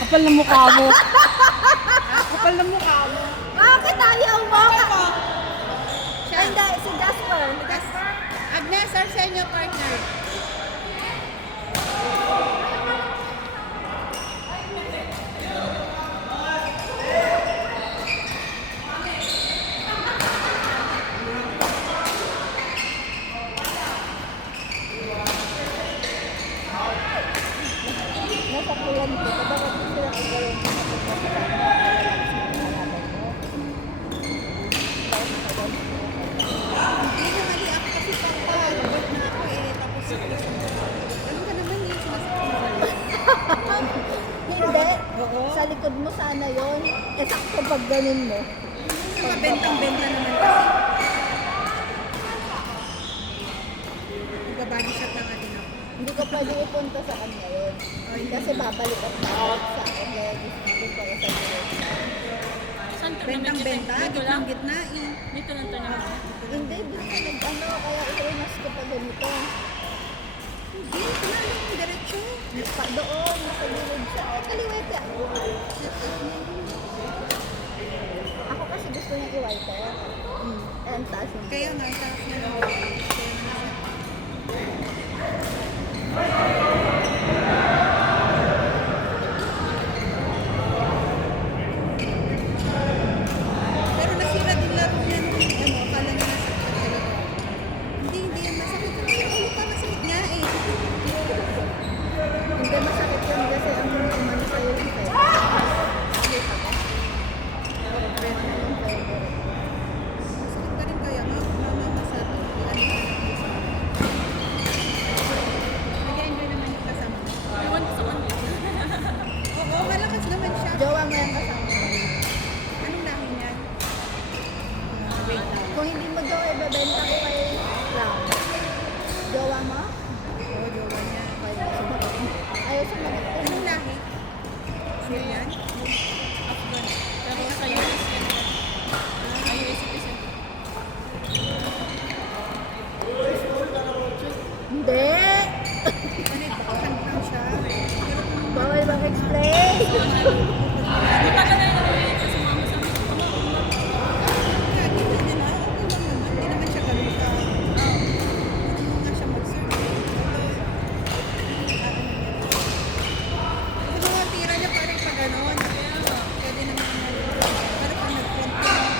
Kapal na mukha mo. Kapal na mukha mo. Bakit ayaw mo? Ako. Siya. Hindi, si Jasper. Agnes, our senior partner. Nasa kuyan ko. Bakit sila ang gawin? Hindi ko mali ako kasi papa. Nabot na ako eh. Tapos ano ka naman eh. Hindi. Sa likod mo sana yon. Eh, sakto pag ganun mo. Kasi mabentang-benta naman kasi. Nagbabody shot lang natin ako. Hindi ko pwede ipunta sa kanya yun. Kasi babalik at babalik sa akin. Kaya gusto ko sa likod. Saan to? Bentang-benta. Dito lang? Gitna eh. Dito lang to naman. Hindi, dito nag-ano. Kaya iunas ko pa ganito. Hindi, ito na lang. Diretso. Pa doon, nasa gilid siya. Ay, kaliway ka. Ako kasi gusto niya i-whiter. Eh, ang taas yung Kaya nga, tapos na lang. Kaya nga siya. Pero nasira din laro niya nung akala niya nasaktan talaga. Hindi yan masakit. Ano pa masakit nga eh. Hindi masakit yun kasi ang umano sa'yo yung pwede. Nakita ko. Pareho na yung pwede. Masakit pa rin kaya nga. Namamasato. Nag-enjoy naman yung kasama. Ewan ko sa kanila. Oo, malakas naman siya. Jowa mo yung kasama. Anong lahi niya? Wait lang. Kung hindi mo jowa, ibebenta ko kay Ram. Jowa mo? Oo, jowa niya. Ayaw sumagot. Anong lahi? Syrian? Afghan. Pero sa US yan. Sa US citizen. Hindi! Ano ito? Handang siya. Pero kung Bawal bang explain? Di pa ka na yun kasi mama sa mga lagi na niya na, okay lang naman. Hindi naman siya ganun ka. Ano nga siya mag-serve. Sa mga tira niya parang pa ganun. Pwede naman niya. Pero pag nag-front ka, ayan.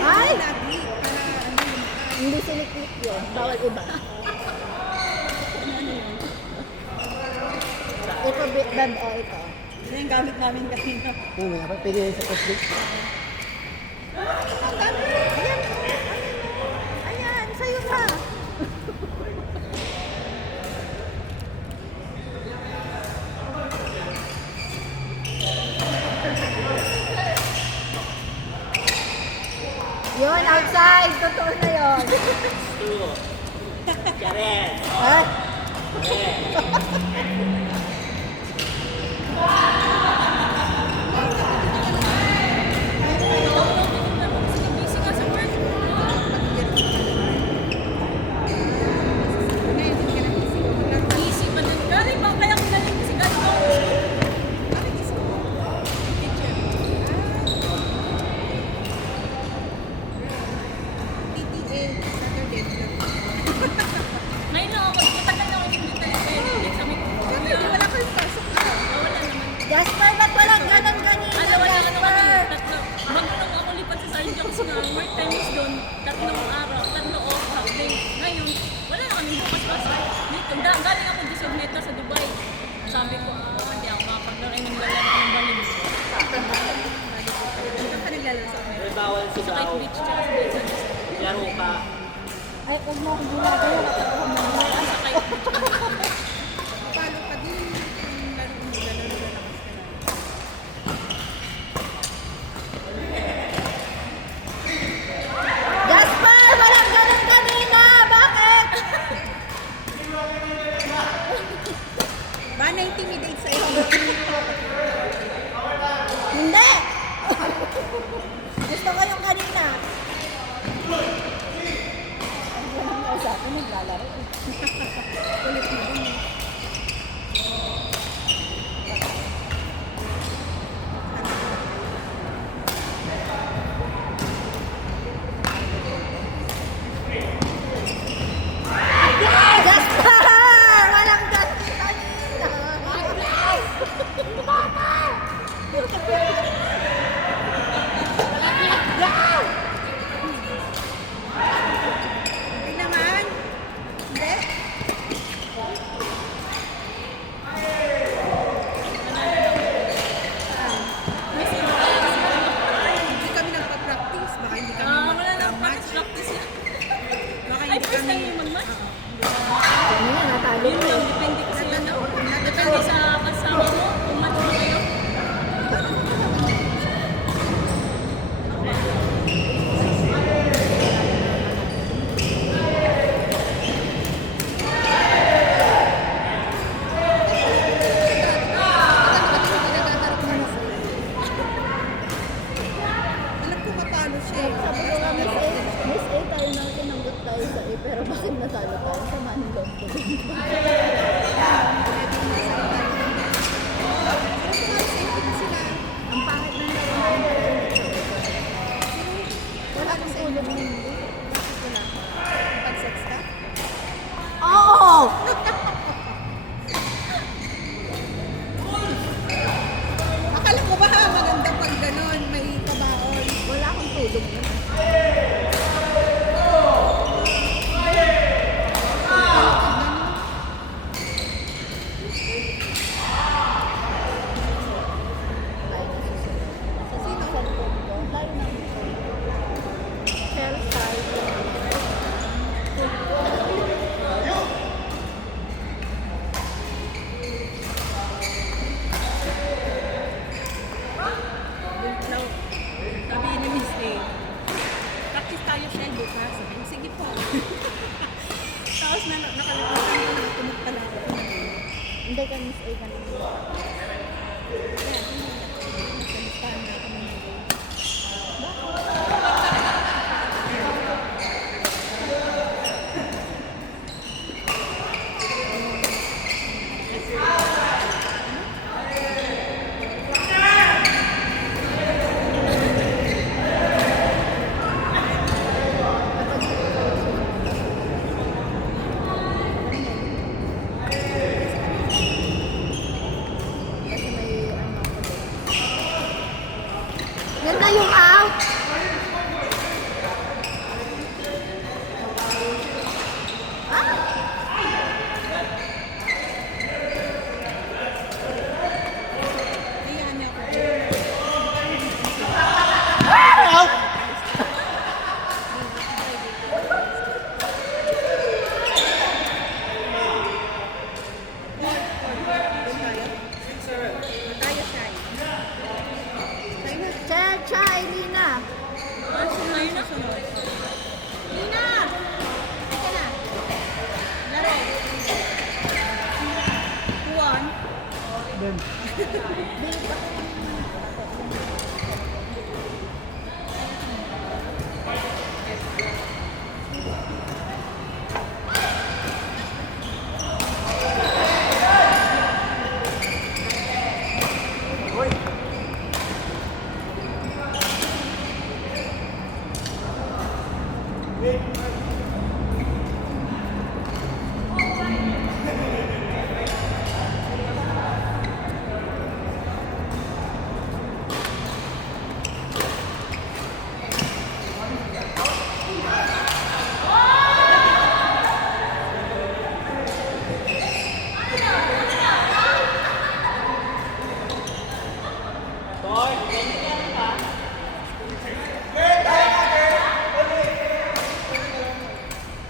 Ay! Lagi. Para ano yun. Hindi siniklik yun. Bawal iba. Ito, bed, o ito. Yan yung gamit namin kanina. Oo, nga, pwede rin sa post-it. Ang dami. Ayan. Ayan, sa'yo na. Yun, outside. Totoo na yun. Ha? busy ka sa work. Ngayon, hindi ka na busy. Busy pa din. Kaya ba kaya kinaling kasi ganito? Bakit gusto mo? Teacher. PTA, Saturday. Ngayon lang ako. Matagal na ako hindi tayo exam. Saturday, wala kayong pasok na. Wala naman. Jasper, ba't walang ganon kanina, Wala kami Jasper? tatlo. Bago lang ako lipat sa San Jose na work times doon. Tatlong araw, tatlo off, half day. Ngayon, wala na kami bukas pasok. Dito, galing ako dito sa Dubai. Sabi ko, hindi ako makapaglaro ng lalaro ng balins. Saan ka naglalaro sa akin? May bawal Sa sigaw. kahit beach tsaka sa beach. Laro ka. Ay, huwag mo akong ginagawa. Katapos mo na. Sa kahit beach. Palo ka din. Yung laro mo, lalakas ka lang. Jasper, walang ganon kanina! Bakit? Ba, na-intimidate sa'yo? Hindi! Gusto ko yung kanina. naglalaro. Kulit mo din eh. Gaspar! Walang Gaspar! Hindi naman. Hindi. May sino kaya kasi Hindi kami nagpa-practice. Baka hindi kami wala nang mag-match. practice yan. Baka Ay, hindi first kami... time yung mag-match. Ano yan, natalo Yun ko lang, eh. depende kasi yun. No? Depende sa kasama mo, kung match mo kayo. Alam ko mapalo siya eh. Sabi ko nga, Miss A tayo na tinanggot tayo sa A, pero bakit natalo tayo? Sama ng loob ko din. Ang pangit ng laro namin pero wala akong tulog ng hindi. Pag-sex ka? Oo! Akala ko ba maganda pag ganon, may kabaon. Wala akong tulog na. Layo na susunod. Sa sino cellphone ko? Layo na Chelsea. Sabi ni Miss A, practice tayo siya bukas. Sabi niya, sige po. Tapos nakalimutan ko na tumog pala ako. Hindi ka Miss A ka na. Kaya, nagalistahan na ako ng mga Kasi may ano ako doon. Yan na yung out! Iyan niya ako. Tayo siya. Tayo na. Cha-cha, Elina! Ayun na. Elina! Teka na. Laro. Juan. Bilit ako.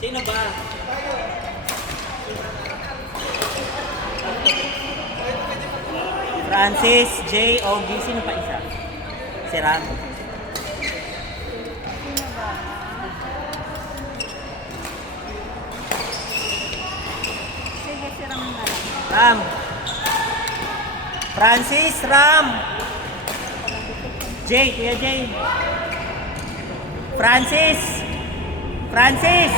Sino ba? Francis, J, Ogie, sino pa isa? Si Ram. Sige, sira mo na lang. Ram. Francis, Ram. J, Kuya J. Francis. Francis.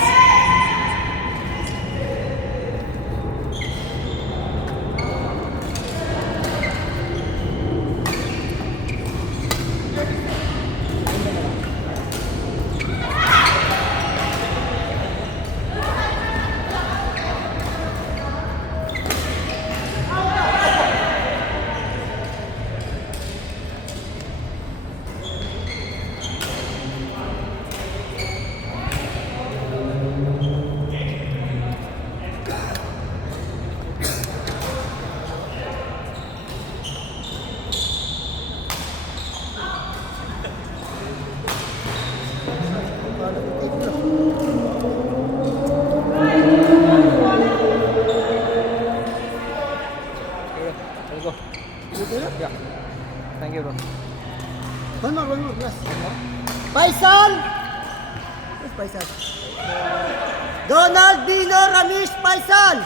Donald Bino Ramis Faisal.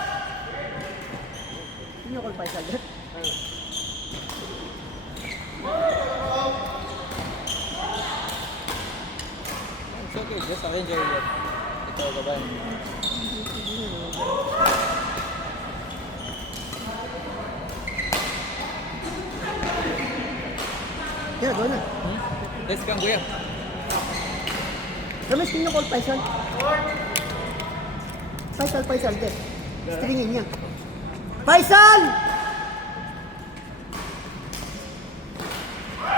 Sino call Faisal? It's okay, just arrange your ito kaban. Yeah, go na. Let's go kuya. Ramis, sino call Faisal? Faisal, Faisal, de. Stringin niya. Faisal!